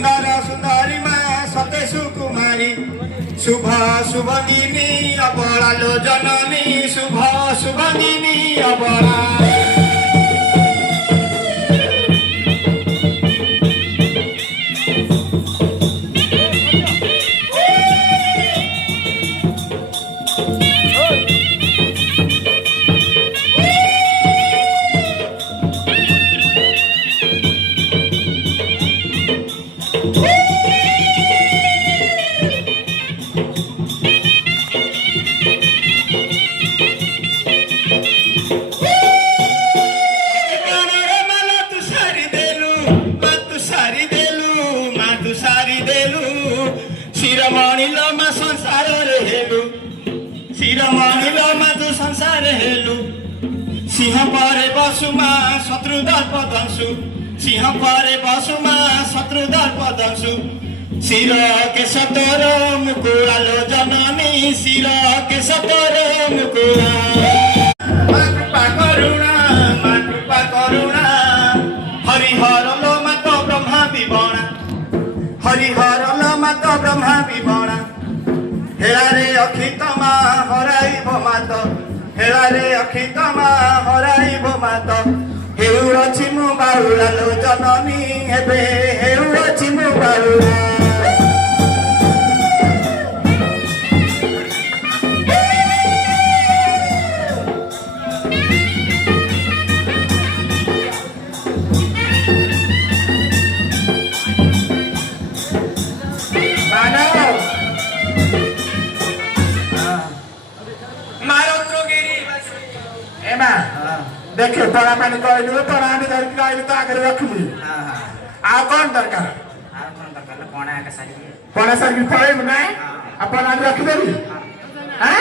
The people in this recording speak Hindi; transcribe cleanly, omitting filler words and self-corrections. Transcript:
सुंदर सुंदरी माँ सते सुकुमारी शुभ शुभगिनी अबला लो जननी शुभ शुभगिनी अबला सिंह परे बसुमा शत्रु दर्प दंशु सिंह परे बसुमा शत्रु दर्प दंशु शिर केश तोर मुकुला लो जननी शिर केश तोर मुकुला कृपा करुणा हरिहर लो मत ब्रह्मा विबणा हरिहर लो मत ब्रह्मा विबणा हेलारे अखितमा हराइब मात हेलारे अखितमा हराइब मात हेउरछि मु बाउला लो जननी हेबे हेउरछि मु बाउला देखे पड़ा पानी कहलु पड़ा आने धरकी कहलु तो आगे रखली आ कौन दरकार पणा सारी पड़े ना अपन आगे रख देली हैं